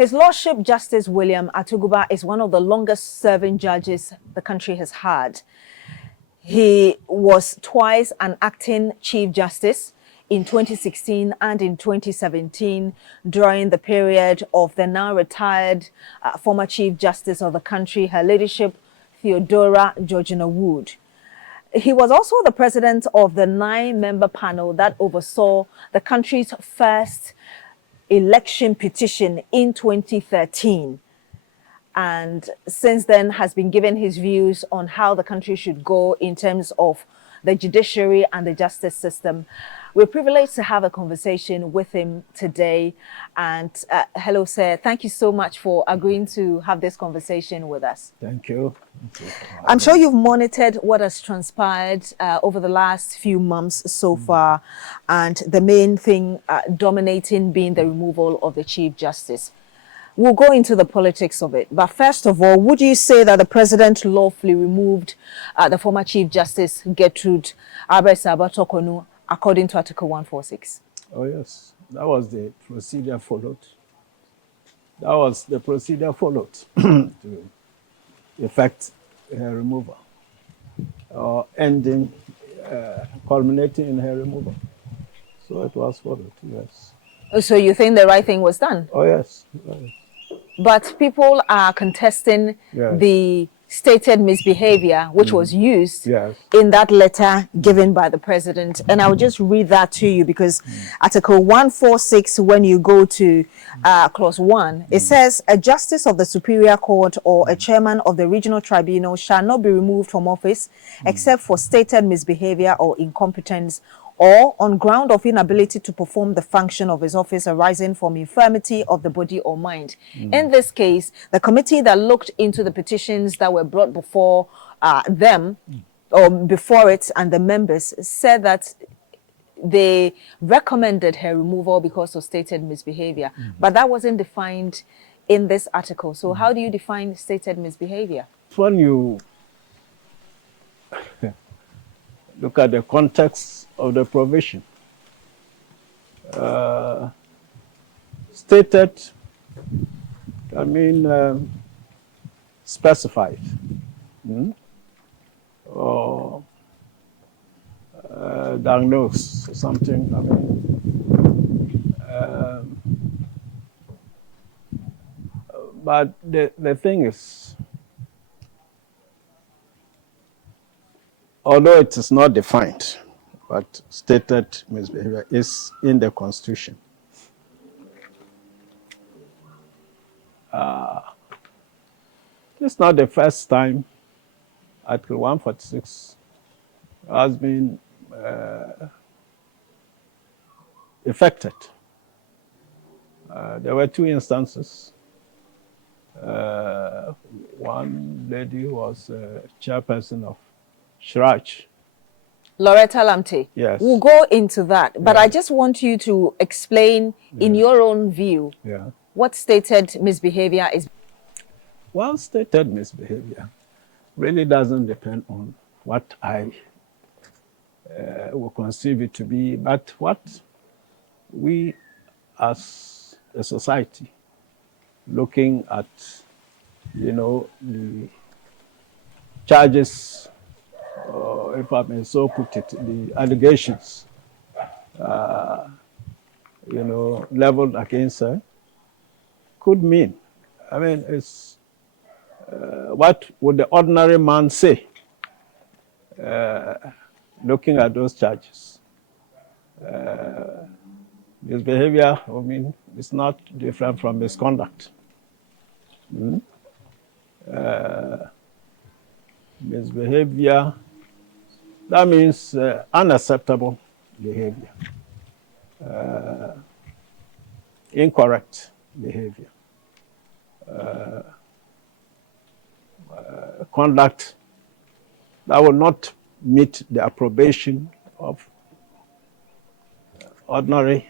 His Lordship Justice William Atuguba is one of the longest serving judges the country has had. He was twice an acting Chief Justice in 2016 and in 2017 during the period of the now retired former Chief Justice of the country, Her Ladyship Theodora Georgina Wood. He was also the president of the 9-member panel that oversaw the country's first election petition in 2013. And since then has been given his views on how the country should go in terms of the judiciary and the justice system. We're privileged to have a conversation with him today. And hello, sir. Thank you so much for agreeing to have this conversation with us. Thank you. I'm sure you've monitored what has transpired over the last few months so far, and the main thing dominating being the removal of the Chief Justice. We'll go into the politics of it. But first of all, would you say that the president lawfully removed the former Chief Justice Gertrude Abesaba-Tokonu according to Article 146? Oh, yes. That was the procedure followed. That was the procedure followed to effect her removal, or ending, culminating in her removal. So it was followed, yes. So you think the right thing was done? Oh, yes. But people are contesting the stated misbehavior which was used in that letter given by the president. And I'll just read that to you because Article 146, when you go to clause 1, it says, a justice of the Superior Court or a chairman of the regional tribunal shall not be removed from office except for stated misbehavior or incompetence, or on ground of inability to perform the function of his office arising from infirmity of the body or mind. In this case, the committee that looked into the petitions that were brought before them, or before it, and the members said that they recommended her removal because of stated misbehavior. But that wasn't defined in this article. So how do you define stated misbehavior? When you look at the context of the provision, stated, I mean, specified, or diagnosed or something. I mean, but the thing is, although it is not defined, but stated misbehavior is in the Constitution. It's not the first time Article 146 has been affected. There were 2 instances. One lady was chairperson of Shraj. Loretta Lamte. Yes. We'll go into that. But I just want you to explain in your own view what stated misbehavior is. Well, stated misbehavior really doesn't depend on what I will conceive it to be, but what we as a society looking at, the charges, if I may so put it, the allegations, leveled against her, could mean. I mean, it's what would the ordinary man say, looking at those charges? Misbehavior, I mean, it's not different from misconduct. Misbehavior, that means unacceptable behavior, incorrect behavior, conduct that will not meet the approbation of ordinary,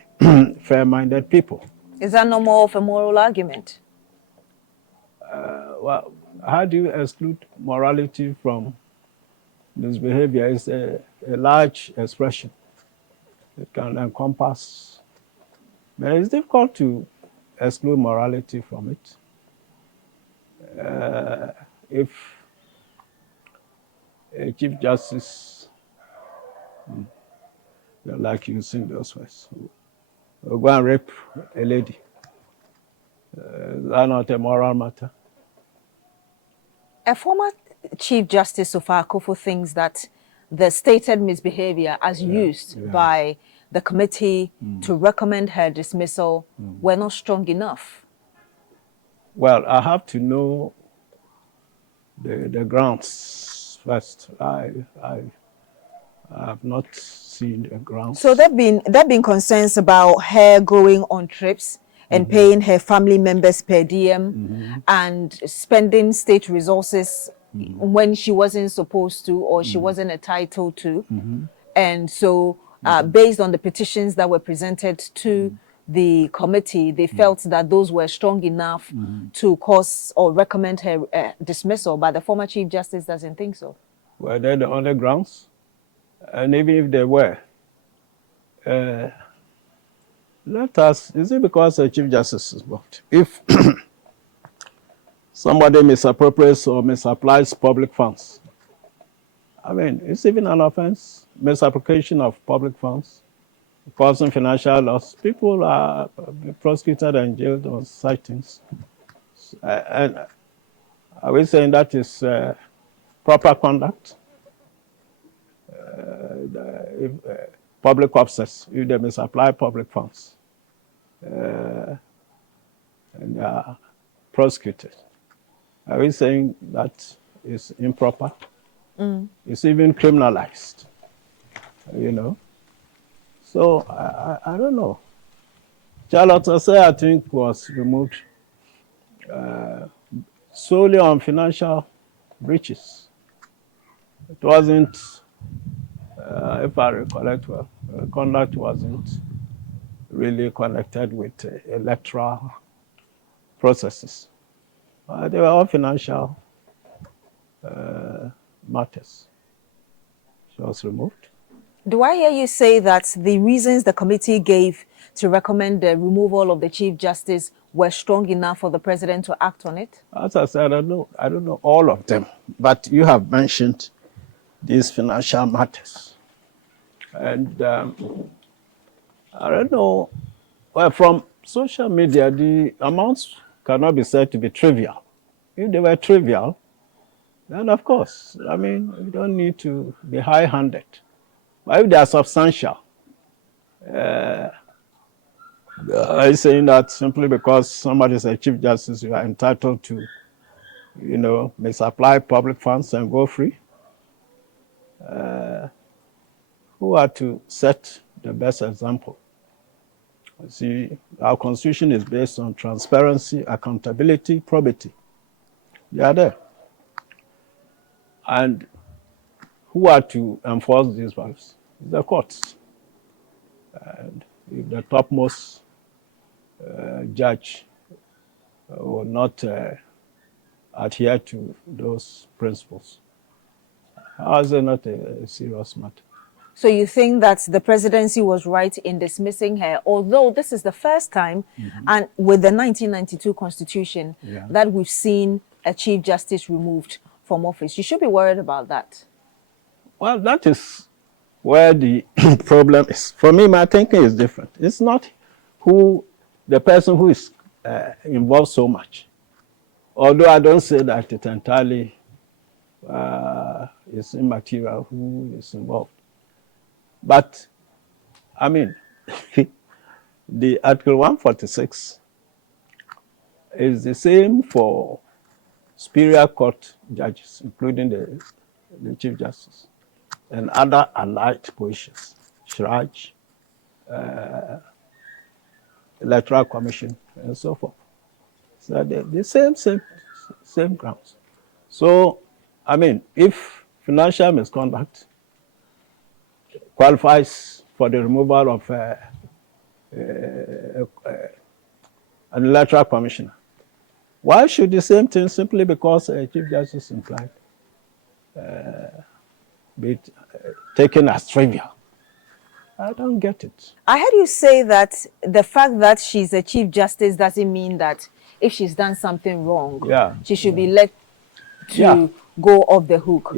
fair-minded people. Is that no more of a moral argument? Well, how do you exclude morality from misbehavior? It's a large expression. It can encompass, but it's difficult to exclude morality from it. If a Chief Justice, like using those words, will go and rape a lady, is that not a moral matter? A former Chief Justice Sofa Akufo thinks that the stated misbehavior as used by the committee to recommend her dismissal were not strong enough. Well, I have to know the grounds first. I have not seen the grounds. So there've been concerns about her going on trips and paying her family members per diem and spending state resources when she wasn't supposed to or she wasn't entitled to. And so based on the petitions that were presented to the committee, they felt that those were strong enough to cause or recommend her dismissal, but the former Chief Justice doesn't think so. Were they the only grounds? And even if they were, let us, is it because the Chief Justice is involved? If somebody misappropriates or misapplies public funds, I mean, it's even an offense, misapplication of public funds, causing financial loss. People are prosecuted and jailed on such things. And are we saying that is proper conduct? If public officers, if they misapply public funds and they are prosecuted, are we saying that is improper? It's even criminalized, you know? So I don't know. Charlotte Osei, I think, was removed solely on financial breaches. It wasn't, if I recollect well, conduct wasn't really connected with electoral processes. They were all financial matters. She was removed. Do I hear you say that the reasons the committee gave to recommend the removal of the Chief Justice were strong enough for the president to act on it? As I said, I don't know all of them, but you have mentioned these financial matters. And I don't know, well, from social media, the amounts cannot be said to be trivial. If they were trivial, then of course, I mean, you don't need to be high-handed. But if they are substantial, I'm saying that simply because somebody is a Chief Justice, you are entitled to, you know, misapply public funds and go free. Who are to set the best example? See, our constitution is based on transparency, accountability, probity. They are there. And who are to enforce these values? The courts. And if the topmost judge will not adhere to those principles, how is it not a serious matter? So you think that the presidency was right in dismissing her, although this is the first time, and with the 1992 Constitution, that we've seen a Chief Justice removed from office. You should be worried about that. Well, that is where the problem is. For me, my thinking is different. It's not the person who is involved so much. Although I don't say that it entirely is immaterial who is involved. But, I mean, the Article 146 is the same for superior court judges, including the Chief Justice, and other allied positions, Shraj, Electoral Commission, and so forth. So the same grounds. So, I mean, if financial misconduct qualifies for the removal of an electoral commissioner, why should the same thing, simply because a Chief Justice implied, be taken as trivial? I don't get it. I heard you say that the fact that she's a Chief Justice doesn't mean that if she's done something wrong, she should be let to go off the hook.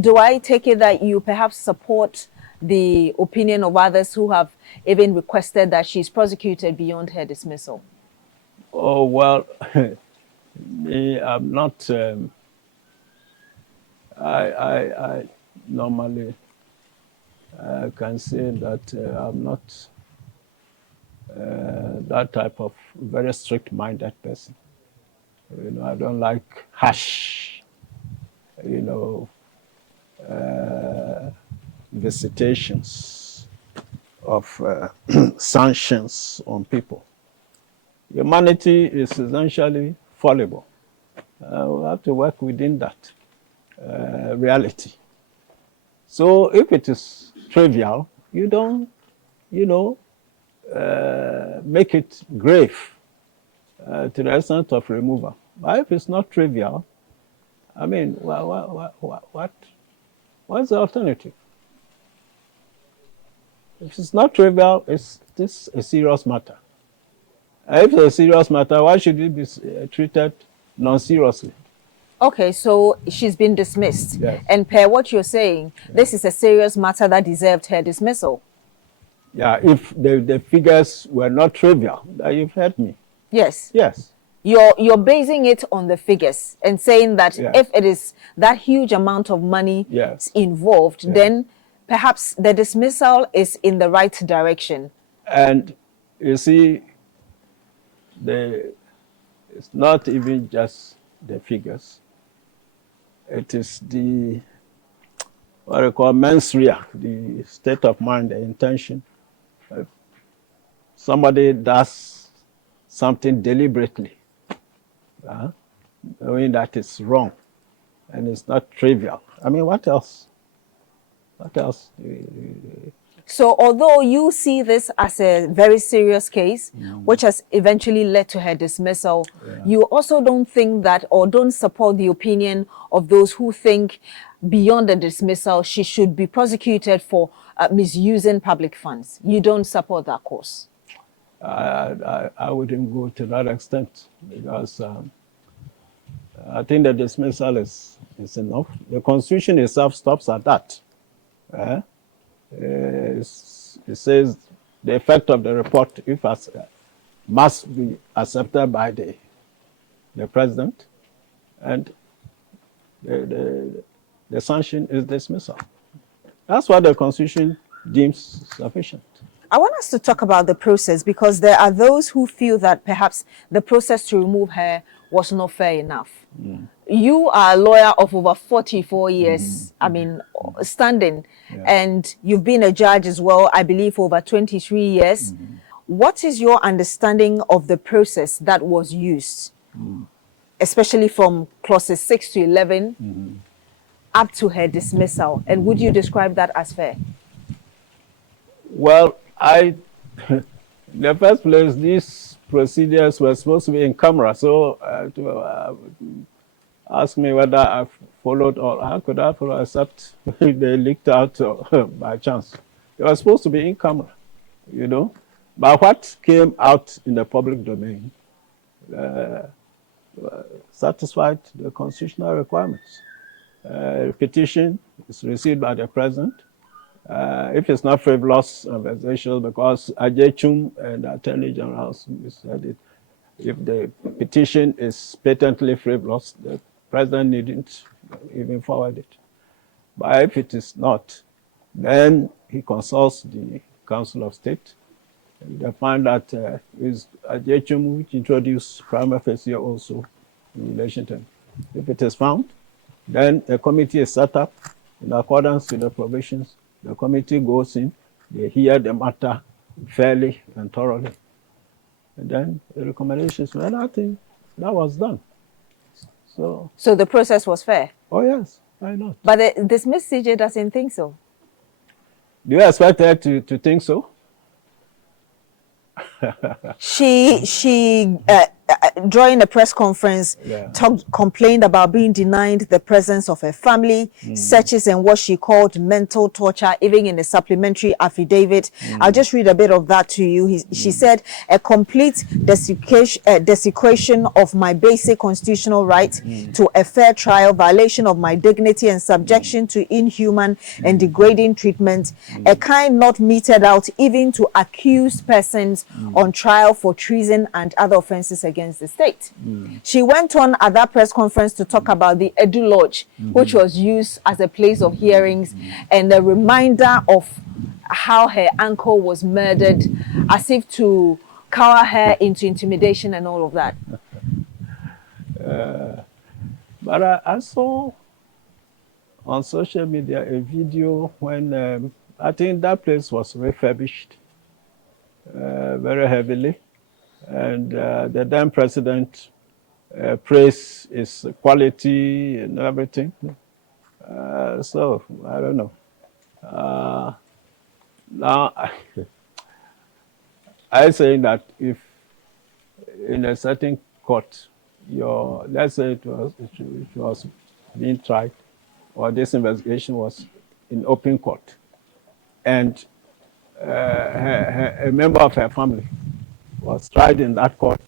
Do I take it that you perhaps support the opinion of others who have even requested that she's prosecuted beyond her dismissal? Oh, well, I'm not, I normally can say that I'm not that type of very strict-minded person. You know, I don't like harsh, you know, visitations of sanctions on people. Humanity is essentially fallible. We have to work within that reality. So if it is trivial, you don't, you know, make it grave to the extent of removal. But if it's not trivial, I mean, what's the alternative? If it's not trivial, is this a serious matter? If it's a serious matter, why should it be treated non-seriously? Okay, so she's been dismissed. Yes. And per what you're saying, this is a serious matter that deserved her dismissal. Yeah, if the figures were not trivial, you've heard me. Yes. Yes. You're basing it on the figures and saying that if it is that huge amount of money involved, then perhaps the dismissal is in the right direction. And you see, it's not even just the figures. It is the, what I call mens rea, the state of mind, the intention. If somebody does something deliberately, knowing that it's wrong and it's not trivial. I mean, what else? What else? So although you see this as a very serious case, which has eventually led to her dismissal, you also don't think that, or don't support the opinion of those who think beyond the dismissal, she should be prosecuted for misusing public funds. You don't support that course? I wouldn't go to that extent, because I think the dismissal is enough. The Constitution itself stops at that. It says the effect of the report, if must be accepted by the president, and the sanction is dismissal. That's what the Constitution deems sufficient. I want us to talk about the process, because there are those who feel that perhaps the process to remove her was not fair enough. You are a lawyer of over 44 years, I mean, standing, and you've been a judge as well, I believe, for over 23 years. What is your understanding of the process that was used, especially from clauses 6 to 11 up to her dismissal? And would you describe that as fair? Well, in the first place, these procedures were supposed to be in camera, so to ask me whether I've followed, or how could I follow, except they leaked out by chance. They were supposed to be in camera, you know. But what came out in the public domain satisfied the constitutional requirements. Petition is received by the president. If it's not frivolous and vexatious, because Ajechum and the Attorney General said it, if the petition is patently frivolous, the president needn't even forward it. But if it is not, then he consults the Council of State. And they find that is Ajechum, which introduced prima facie also in relation to him. If it is found, then a committee is set up in accordance with the provisions. The committee goes in, they hear the matter fairly and thoroughly. And then the recommendations, well, I think that was done. So the process was fair? Oh, yes, why not? But the dismissed CJ doesn't think so. Do you expect her to think so? She during a press conference, complained about being denied the presence of her family, searches and what she called mental torture, even in a supplementary affidavit. I'll just read a bit of that to you. She said, a complete desecration of my basic constitutional right to a fair trial, violation of my dignity and subjection to inhuman and degrading treatment, a kind not meted out even to accused persons on trial for treason and other offenses against the state. She went on at that press conference to talk about the Edu Lodge, which was used as a place of hearings and a reminder of how her uncle was murdered, as if to cower her into intimidation and all of that. But I saw on social media a video when I think that place was refurbished very heavily. And the then president praised its quality and everything. So, I don't know. Now, I say that if in a certain court, let's say it was being tried, or this investigation was in open court, and a member of her family was tried in that court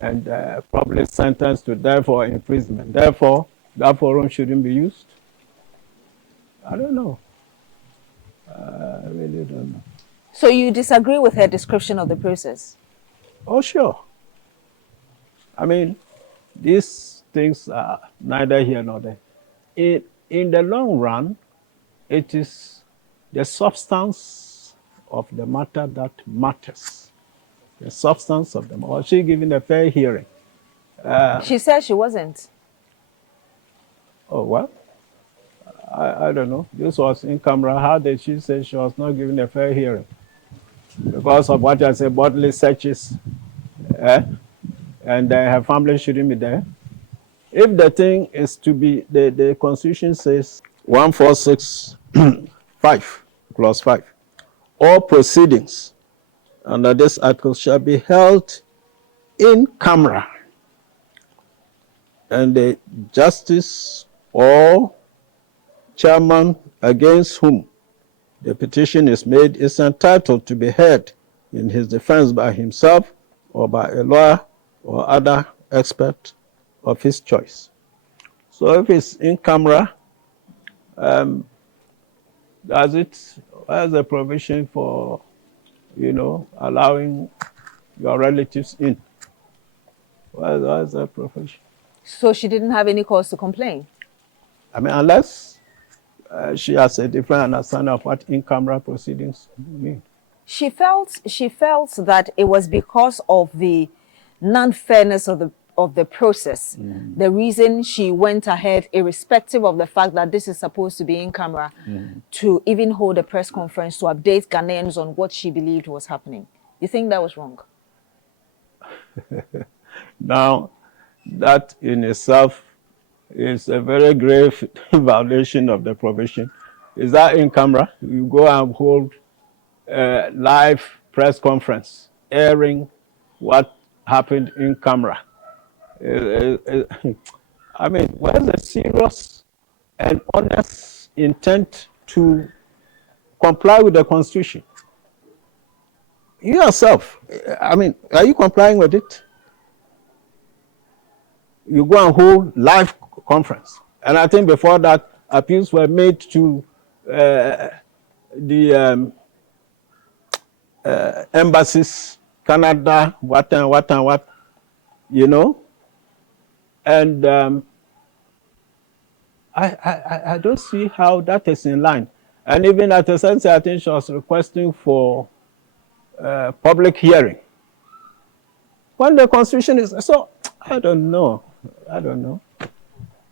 and probably sentenced to death or imprisonment. Therefore, that forum shouldn't be used. I don't know. I really don't know. So you disagree with her description of the process? Oh, sure. I mean, these things are neither here nor there. In the long run, it is the substance of the matter that matters. The substance of them. Was she given a fair hearing? She said she wasn't. Oh, well, I don't know. This was in camera. How did she say she was not given a fair hearing? Because of what I said, bodily searches, and her family shouldn't be there. If the thing is to be, the Constitution says 146(5), clause 5, all proceedings under this article shall be held in camera, and the justice or chairman against whom the petition is made is entitled to be heard in his defense by himself or by a lawyer or other expert of his choice. So if it's in camera, does it has a provision for, allowing your relatives in? What is that provision? So she didn't have any cause to complain? I mean, unless she has a different understanding of what in-camera proceedings mean. She felt that it was because of the non-fairness of the process, the reason she went ahead, irrespective of the fact that this is supposed to be in camera, to even hold a press conference to update Ghanaians on what she believed was happening. You think that was wrong? Now, that in itself is a very grave violation of the provision. Is that in camera? You go and hold a live press conference airing what happened in camera. I mean, where's the serious and honest intent to comply with the Constitution? You yourself, I mean, are you complying with it? You go and hold live conference. And I think before that, appeals were made to the embassies, Canada, what, And I don't see how that is in line. And even at a sense, I think she was requesting for public hearing. When the Constitution is, so I don't know.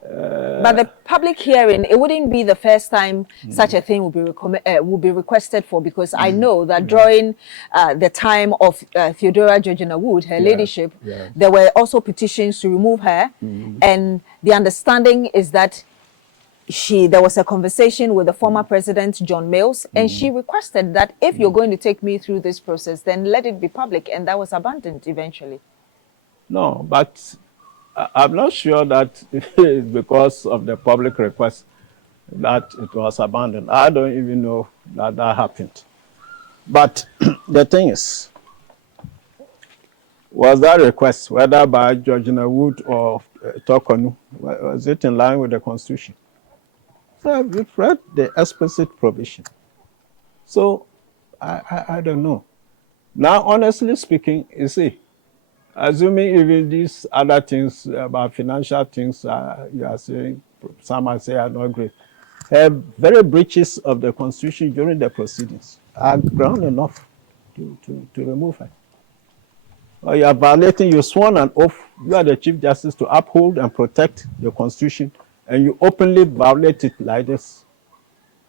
But the public hearing, it wouldn't be the first time such a thing would be requested for, because I know that during the time of Theodora Georgina Wood, her ladyship, there were also petitions to remove her, and the understanding is that there was a conversation with the former president, John Mills, and she requested that if you're going to take me through this process, then let it be public, and that was abandoned eventually. No, but I'm not sure that it's because of the public request that it was abandoned. I don't even know that that happened. But the thing is, was that request, whether by Georgina Wood or Tokonu, was it in line with the Constitution? So we've read the explicit provision. So I don't know. Now, honestly speaking, you see, assuming even these other things about financial things you are saying, some might say are not great, have very breaches of the Constitution during the proceedings are ground enough to remove her. Or you are violating, you sworn an oath, you are the Chief Justice to uphold and protect the Constitution, and you openly violate it like this.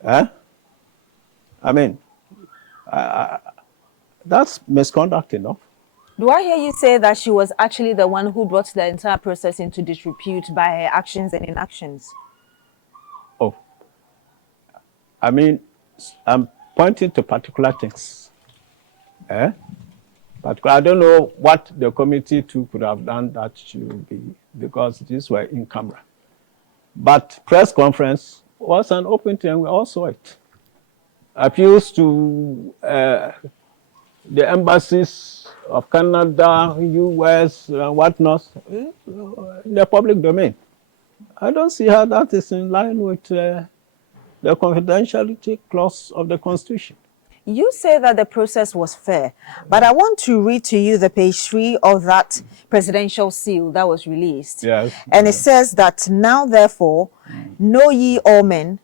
Eh? I mean, that's misconduct enough. Do I hear you say that she was actually the one who brought the entire process into disrepute by her actions and inactions? Oh, I mean, I'm pointing to particular things. Eh? But I don't know what the committee too could have done that should be, because these were in camera. But press conference was an open thing, we all saw it. Appeals to the embassies of Canada, US, whatnot, in the public domain. I don't see how that is in line with the confidentiality clause of the Constitution. You say that the process was fair, but I want to read to you the page 3 of that presidential seal that was released. Yes. And it says that now, therefore, know ye all men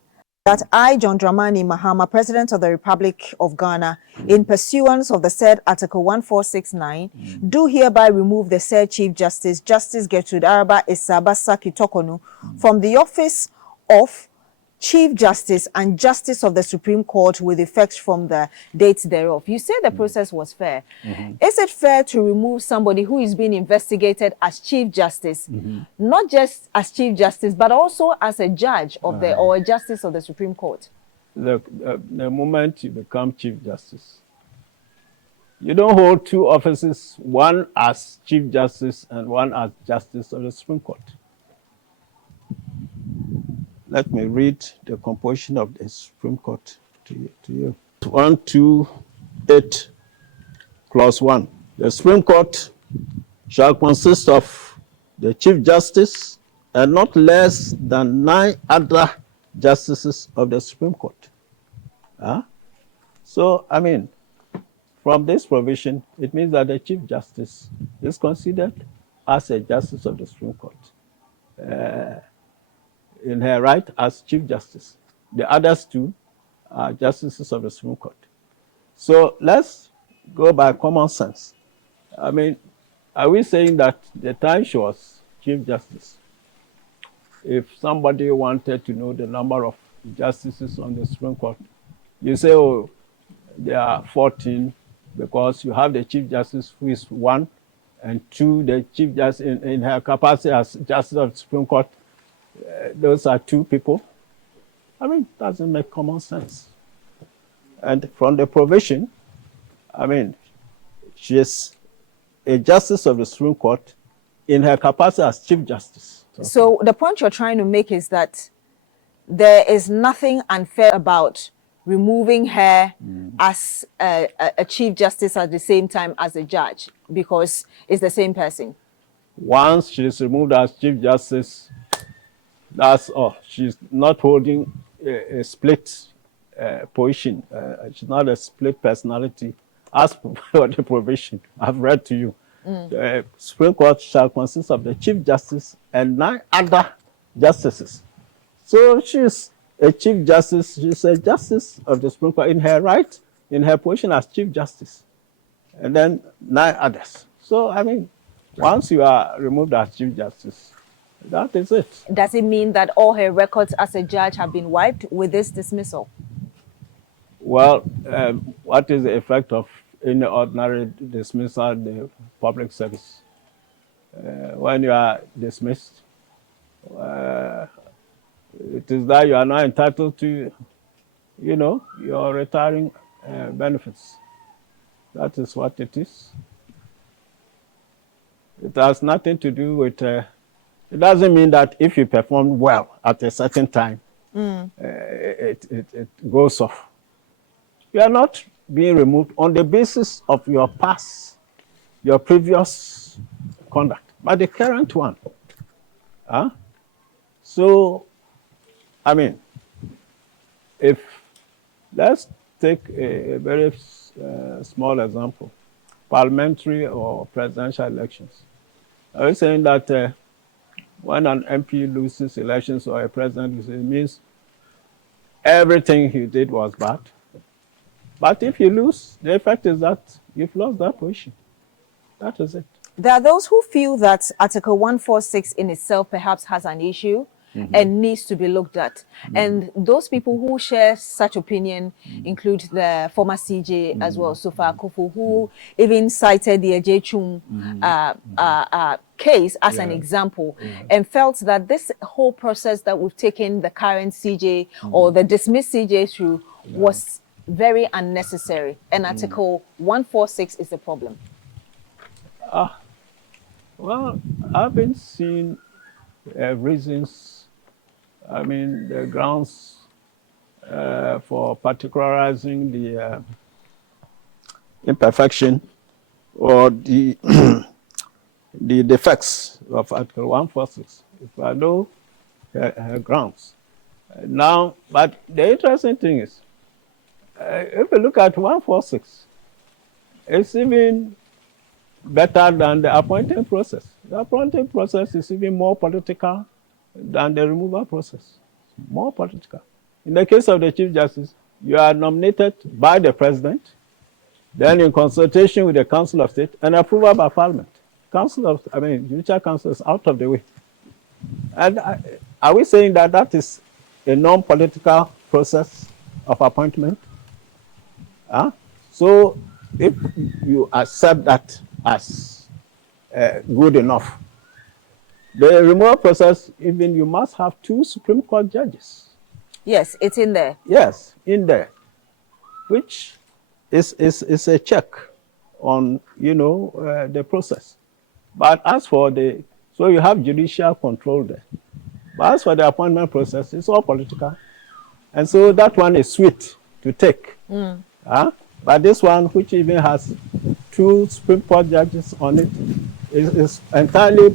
that I, John Dramani Mahama, President of the Republic of Ghana, in pursuance of the said Article 1469, do hereby remove the said Chief Justice, Justice Gertrude Araba Isabasa Kitokonu, from the office of Chief Justice and Justice of the Supreme Court with effect from the date thereof. You say the process was fair. Is it fair to remove somebody who is being investigated as Chief Justice, not just as Chief Justice, but also as a judge of the or a Justice of the Supreme Court? The moment you become Chief Justice, you don't hold two offices, one as Chief Justice and one as Justice of the Supreme Court. Let me read the composition of the Supreme Court to you. 128 clause 1. The Supreme Court shall consist of the Chief Justice and not less than 9 other justices of the Supreme Court. So, I mean, from this provision, it means that the Chief Justice is considered as a Justice of the Supreme Court. In her right as Chief Justice. The others two are Justices of the Supreme Court. So let's go by common sense. I mean, are we saying that the time she was Chief Justice, if somebody wanted to know the number of justices on the Supreme Court, you say, oh, there are 14 because you have the Chief Justice who is 1, and 2, the Chief Justice in her capacity as Justice of the Supreme Court, those are 2 people. I mean, doesn't make common sense. And from the provision, I mean, she is a Justice of the Supreme Court in her capacity as Chief Justice. So the point you're trying to make is that there is nothing unfair about removing her as a Chief Justice at the same time as a judge, because it's the same person. Once she is removed as Chief Justice, that's all. She's not holding a split position. She's not a split personality. As for the provision I've read to you, the Supreme Court shall consist of the Chief Justice and 9 other justices. So she's a Chief Justice. She's a Justice of the Supreme Court in her right, in her position as Chief Justice, and then 9 others. So, I mean, once you are removed as Chief Justice, that is it. Does it mean that all her records as a judge have been wiped with this dismissal? Well, what is the effect of any ordinary dismissal in the public service? When you are dismissed, it is that you are not entitled to, your retiring benefits. That is what it is. It has nothing to do with, it doesn't mean that if you perform well at a certain time, it goes off. You are not being removed on the basis of your past, your previous conduct, but the current one. Huh? So, I mean, if, let's take a very small example, parliamentary or presidential elections. Are you saying that when an MP loses elections or a president loses, it means everything he did was bad? But if you lose, the effect is that you've lost that position. That is it. There are those who feel that Article 146 in itself perhaps has an issue and needs to be looked at. And those people who share such opinion include the former CJ as well, Sofa Akufo, who even cited the Ejechum case as an example and felt that this whole process that we've taken the current CJ or the dismissed CJ through was very unnecessary. And Article 146 is a problem. Well, I've been seeing reasons, I mean, the grounds for particularizing the imperfection or the the defects of Article 146. If I know grounds. Now, but the interesting thing is, if you look at 146, it's even better than the appointing process. The appointing process is even more political than the removal process. More political. In the case of the Chief Justice, you are nominated by the President, then in consultation with the Council of State, and approval by Parliament. Judicial Council is out of the way. And are we saying that that is a non-political process of appointment? So if you accept that as good enough, the removal process, even you must have 2 Supreme Court judges. Yes, it's in there. Yes, in there, which is a check on, the process. But as for so you have judicial control there. But as for the appointment process, it's all political. And so that one is sweet to take. But this one, which even has 2 Supreme Court judges on it, is entirely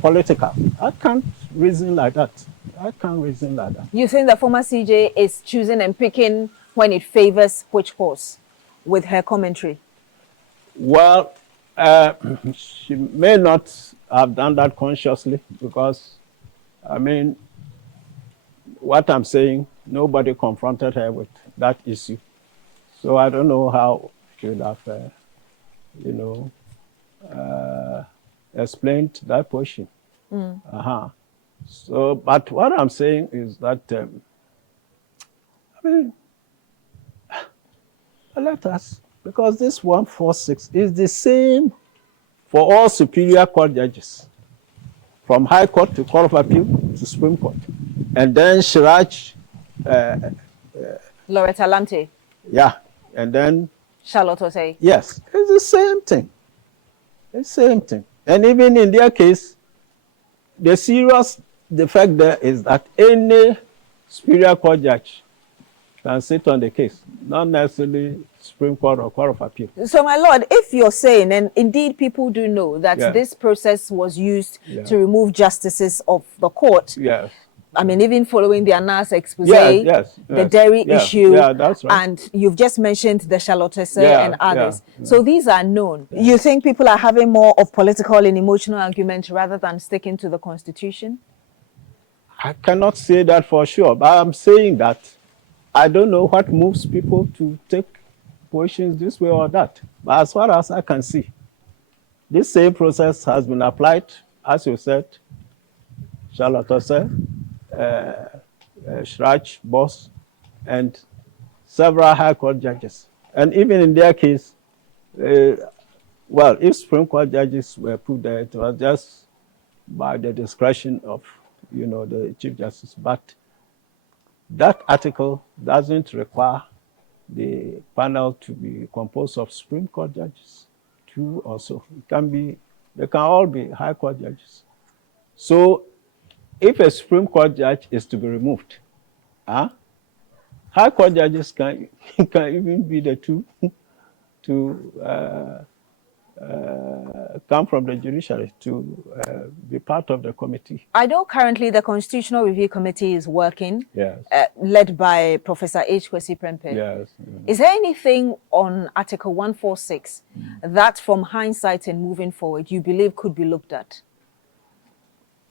political. I can't reason like that. You think the former CJ is choosing and picking when it favors which course with her commentary? Well, she may not have done that consciously because, I mean, what I'm saying, nobody confronted her with that issue. So I don't know how she would have, explained that portion. So, but what I'm saying is that, let us, because this 146 is the same for all Superior Court judges, from High Court to Court of Appeal to Supreme Court. And then Shiraj. Loretta Lante. Yeah, and then Charlotte Osei. Yes, it's the same thing. It's the same thing. And even in their case, the serious defect there is that any Superior Court judge can sit on the case, not necessarily Supreme Court or Court of Appeal. So, my lord, if you're saying, and indeed people do know that this process was used to remove justices of the court. Yes. I mean, even following the Anas expose, the dairy issue, that's right. And you've just mentioned the Charlotte Osei and others. So these are known. You think people are having more of political and emotional arguments rather than sticking to the Constitution? I cannot say that for sure, but I'm saying that I don't know what moves people to take positions this way or that. But as far as I can see, this same process has been applied, as you said, Charlotte Osei, Shraj, Boss, and several High Court judges. And even in their case, if Supreme Court judges were put there, it was just by the discretion of, the Chief Justice. But that article doesn't require the panel to be composed of Supreme Court judges, 2 or so. It can be They can all be High Court judges. So if a Supreme Court judge is to be removed, High Court judges can even be the two to come from the judiciary to be part of the committee. I know currently the Constitutional Review Committee is working, yes. Led by Professor H. Kwesi Prempeh. Yes. Is there anything on Article 146 that, from hindsight and moving forward, you believe could be looked at?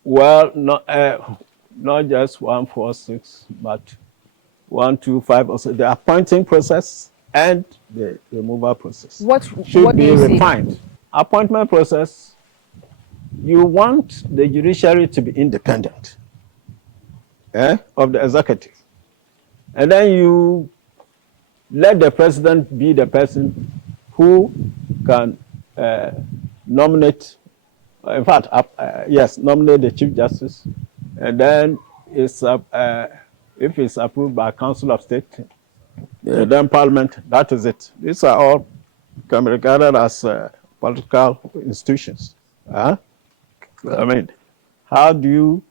Well, not just 146, but 125 also. The appointing process and the removal process should be refined. Appointment process, you want the judiciary to be independent of the executive. And then you let the president be the person who can nominate, in fact, nominate the Chief Justice. And then if it's approved by Council of State, then Parliament, that is it. These are all can be regarded as political institutions. I mean, how do you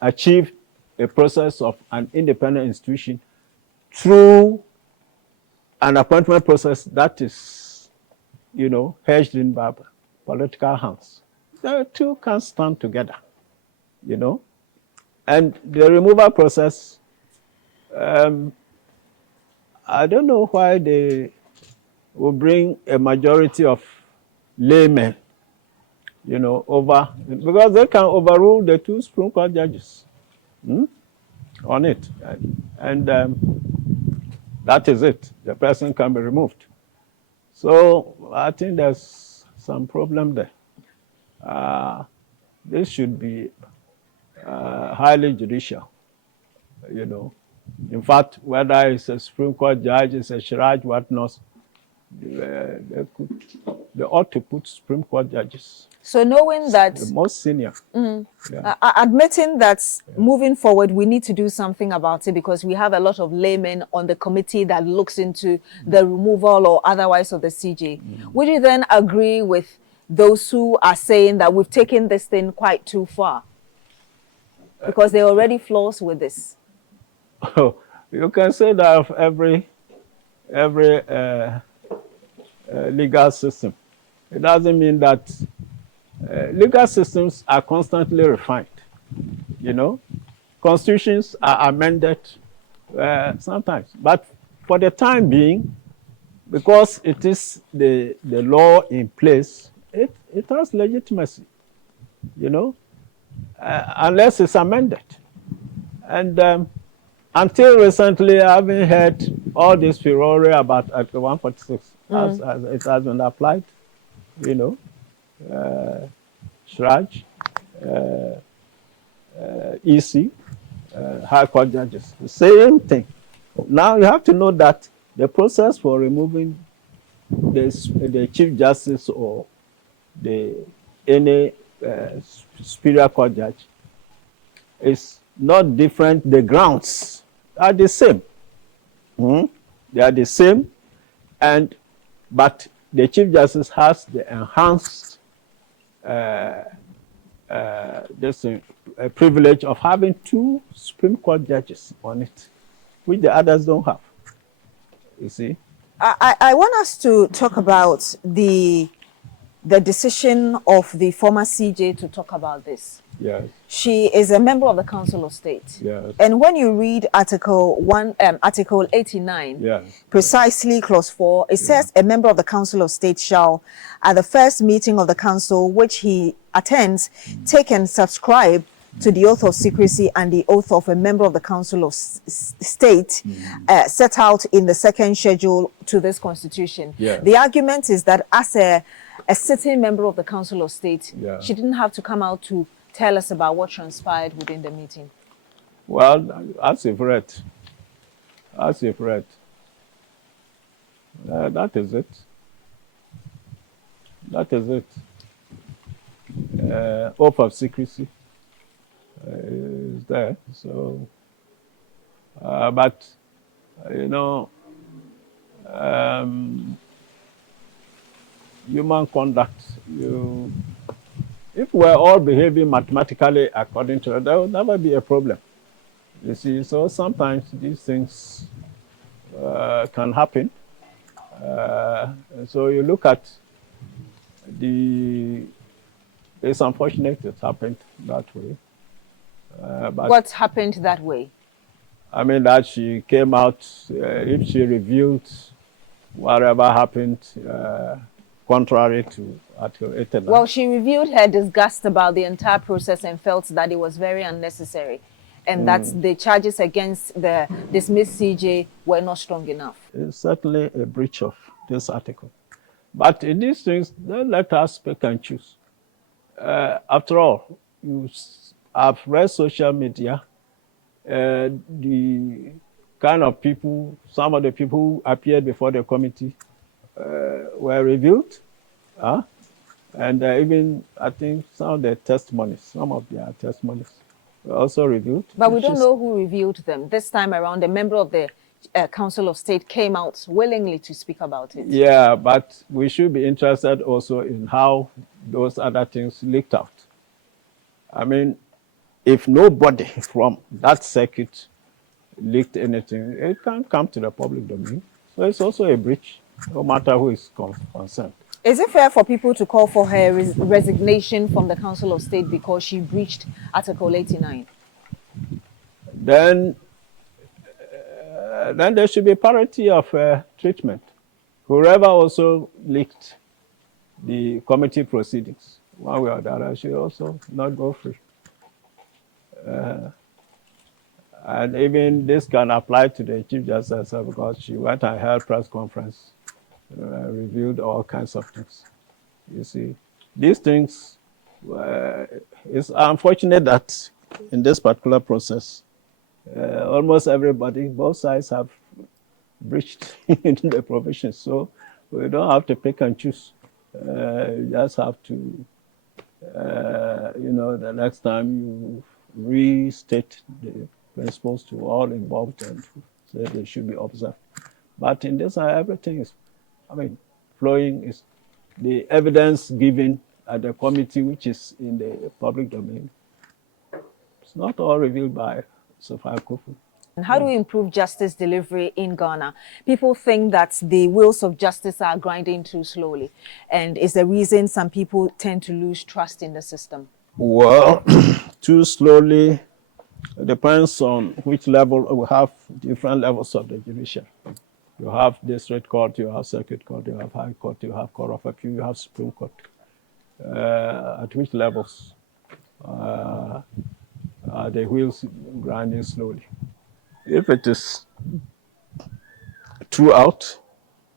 achieve a process of an independent institution through an appointment process that is, hedged in by political hands? The two can stand together, And the removal process, I don't know why they will bring a majority of laymen, over, because they can overrule the two Supreme Court judges on it. And that is it. The person can be removed. So I think there's some problem there. This should be highly judicial, In fact, whether it's a Supreme Court judge, it's a Shiraj, whatnot, they ought to put Supreme Court judges. So knowing that... The most senior. Admitting that moving forward, we need to do something about it because we have a lot of laymen on the committee that looks into the removal or otherwise of the CJ. Would you then agree with those who are saying that we've taken this thing quite too far? Because there are already flaws with this. You can say that of every legal system. It doesn't mean that legal systems are constantly refined. Constitutions are amended sometimes, but for the time being, because it is the law in place, it has legitimacy. Unless it's amended. And until recently, I haven't heard all this furore about Article 146 as it has been applied, Shraj, EC, High Court judges, the same thing. Now you have to know that the process for removing the Chief Justice or any Superior Court judge is not different. The grounds are the same. They are the same, but the Chief Justice has the enhanced privilege of having two Supreme Court judges on it, which the others don't have. You see? I want us to talk about the decision of the former CJ to talk about this. Yes. She is a member of the Council of State. Yes. And when you read Article 89, yes. precisely clause 4, it says a member of the Council of State shall, at the first meeting of the Council which he attends, take and subscribe to the oath of secrecy and the oath of a member of the Council of State set out in the second schedule to this Constitution. Yes. The argument is that as a sitting member of the Council of State, yes. she didn't have to come out to tell us about what transpired within the meeting. Well, as you've read, that is it. That is it. Oath of secrecy is there. So, but, human conduct. If we're all behaving mathematically according to it, there will never be a problem. You see, so sometimes these things can happen. So you look at it's unfortunate it happened that way. But what happened that way? I mean, that she came out, if she revealed whatever happened, contrary to Article 89. Well, she revealed her disgust about the entire process and felt that it was very unnecessary, and that the charges against the dismissed CJ were not strong enough. It's certainly a breach of this article. But in these things, don't let us pick and choose. After all, I've read social media, the kind of people, some of the people who appeared before the committee were revealed. And even, I think, some of their testimonies were also revealed. But we don't know who revealed them. This time around, a member of the Council of State came out willingly to speak about it. Yeah, but we should be interested also in how those other things leaked out. I mean, if nobody from that circuit leaked anything, it can't come to the public domain. So it's also a breach, no matter who is concerned. Is it fair for people to call for her resignation from the Council of State because she breached Article 89? Then there should be parity of treatment. Whoever also leaked the committee proceedings, one way or the other, should also not go free. And even this can apply to the Chief Justice because she went and held press conference, revealed all kinds of things. You see, these things, it's unfortunate that in this particular process, almost everybody, both sides have breached the provisions. So we don't have to pick and choose. You just have to, the next time you restate the principles to all involved and say they should be observed. But in this, everything is, flowing is the evidence given at the committee, which is in the public domain. It's not all revealed by Sophia Kofu. And how do we improve justice delivery in Ghana? People think that the wheels of justice are grinding too slowly, and is the reason some people tend to lose trust in the system. Well, too slowly, it depends on which level. We have different levels of the judiciary. You have district court, you have circuit court, you have high court, you have court of appeal, you have Supreme Court. At which levels are the wheels grinding slowly? If it is throughout,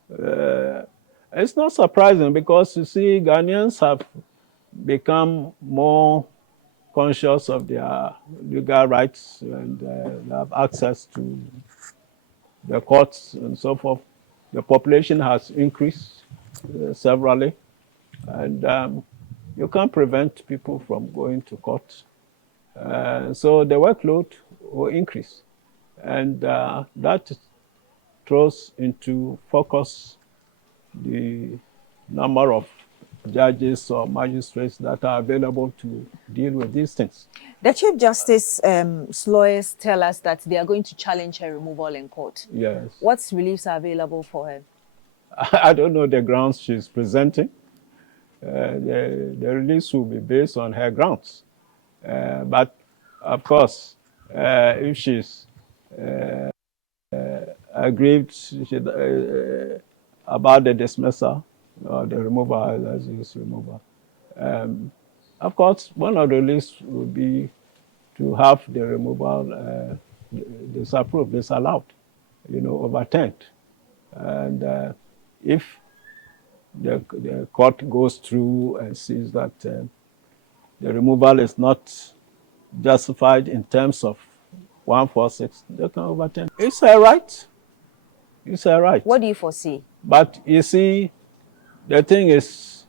it's not surprising because you see, Ghanaians have become more conscious of their legal rights and they have access to the courts and so forth. The population has increased severally, and you can't prevent people from going to court. So the workload will increase. And that throws into focus the number of judges or magistrates that are available to deal with these things. The Chief Justice's lawyers tell us that they are going to challenge her removal in court. Yes. What reliefs are available for her? I don't know the grounds she's presenting. The release will be based on her grounds. But, of course, if she's aggrieved about the dismissal or the removal, as is removal, of course, one of the lists would be to have the removal disapproved, disallowed, overturned. And if the court goes through and sees that the removal is not justified in terms of 146, they can overturn. It's a right. It's a right. What do you foresee? But you see, the thing is,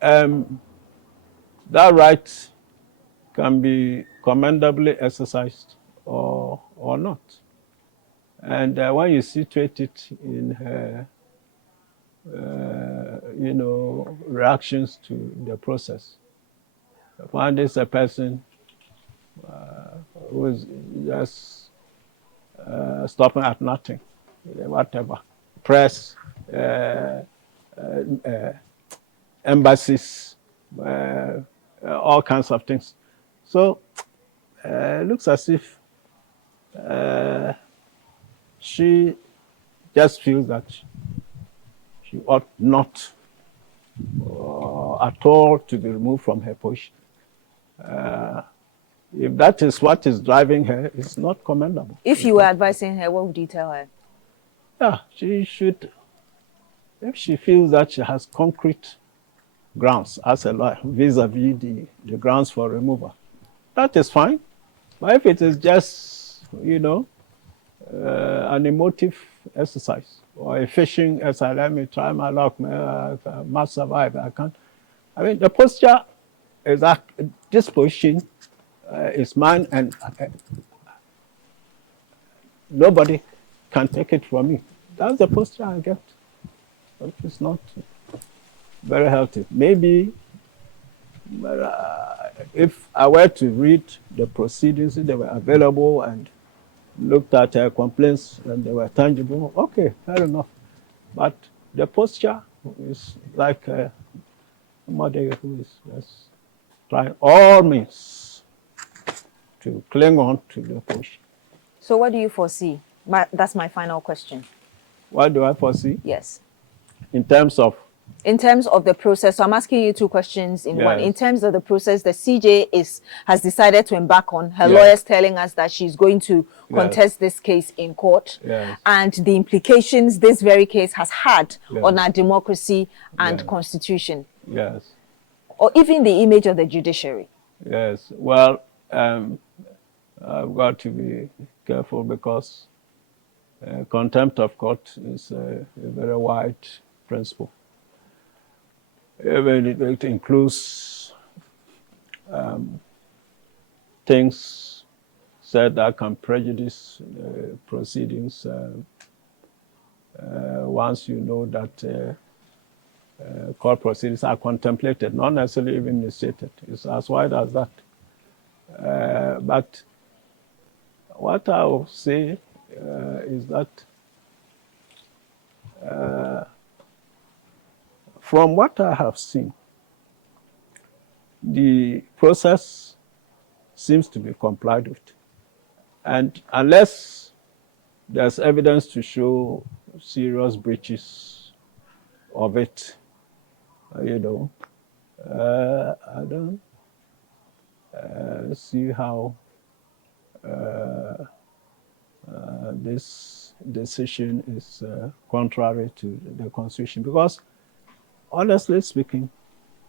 that right can be commendably exercised or not. And when you situate it in her reactions to the process. One is a person who is just stopping at nothing, whatever. Press, embassies, all kinds of things. So it looks as if she just feels that she ought not at all to be removed from her position. If that is what is driving her, it's not commendable. If you were advising her, what would you tell her? Yeah, she should, if she feels that she has concrete grounds as a lawyer vis-a-vis the grounds for removal, that is fine. But if it is just, an emotive exercise or a fishing exercise, let me try my luck, I must survive, I can't. I mean, the posture is that this position is mine, and nobody can take it from me. That's the posture I get. But it's not very healthy. Maybe if I were to read the proceedings, if they were available and looked at her complaints and they were tangible, okay, fair enough. But the posture is like somebody who is just trying all means to cling on to the position. So what do you foresee? That's my final question. What do I foresee? Yes. In terms of? In terms of the process, so I'm asking you two questions in one. In terms of the process, the CJ has decided to embark on. Her lawyers telling us that she's going to contest this case in court, and the implications this very case has had on our democracy and constitution. Yes. Or even the image of the judiciary. Yes. Well, I've got to be careful because contempt of court is a very wide principle. Even it includes things said that can prejudice proceedings once you know that court proceedings are contemplated, not necessarily even initiated. It's as wide as that. But what I will say is that from what I have seen, the process seems to be complied with. And unless there's evidence to show serious breaches of it, I don't see how this decision is contrary to the Constitution. Because honestly speaking,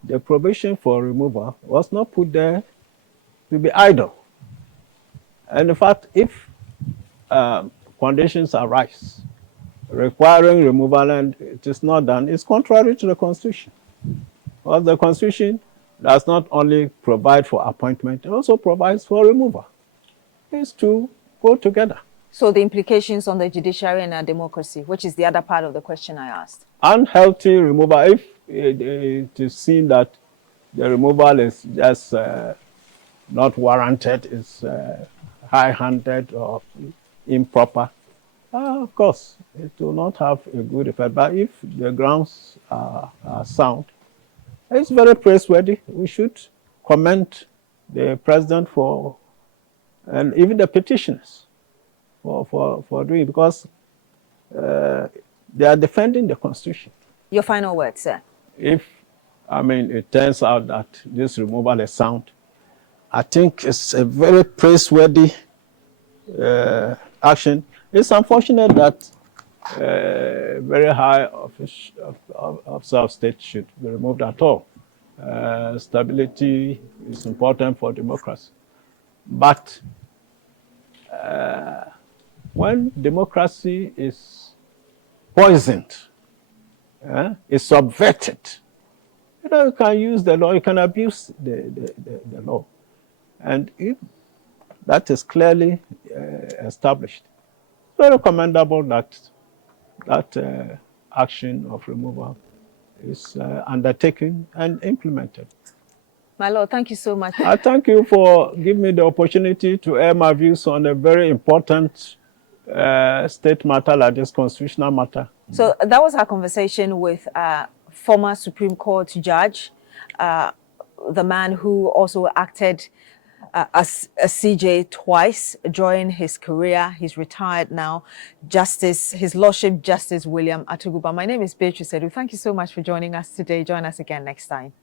the provision for removal was not put there to be idle. And in fact, if conditions arise requiring removal and it is not done, it's contrary to the Constitution. Because the Constitution does not only provide for appointment, it also provides for removal. These two go together. So the implications on the judiciary and our democracy, which is the other part of the question I asked. Unhealthy removal, if it is seen that the removal is just not warranted, is high-handed or improper, of course, it will not have a good effect. But if the grounds are sound, it's very praiseworthy. We should commend the president for, and even the petitioners for doing it, because they are defending the Constitution. Your final word, sir. If, it turns out that this removal is sound, I think it's a very praiseworthy action. It's unfortunate that very high officer of state should be removed at all. Stability is important for democracy. But when democracy is poisoned, is subverted, you can use the law, you can abuse the law. And if that is clearly established, very commendable that action of removal is undertaken and implemented. My Lord, thank you so much. I thank you for giving me the opportunity to air my views on a very important state matter like this, constitutional matter. So that was our conversation with former Supreme Court judge, the man who also acted as a CJ twice during his career. He's retired now. His Lordship Justice William Atuguba. My name is Beatrice Edu. Thank you so much for joining us today. Join us again next time.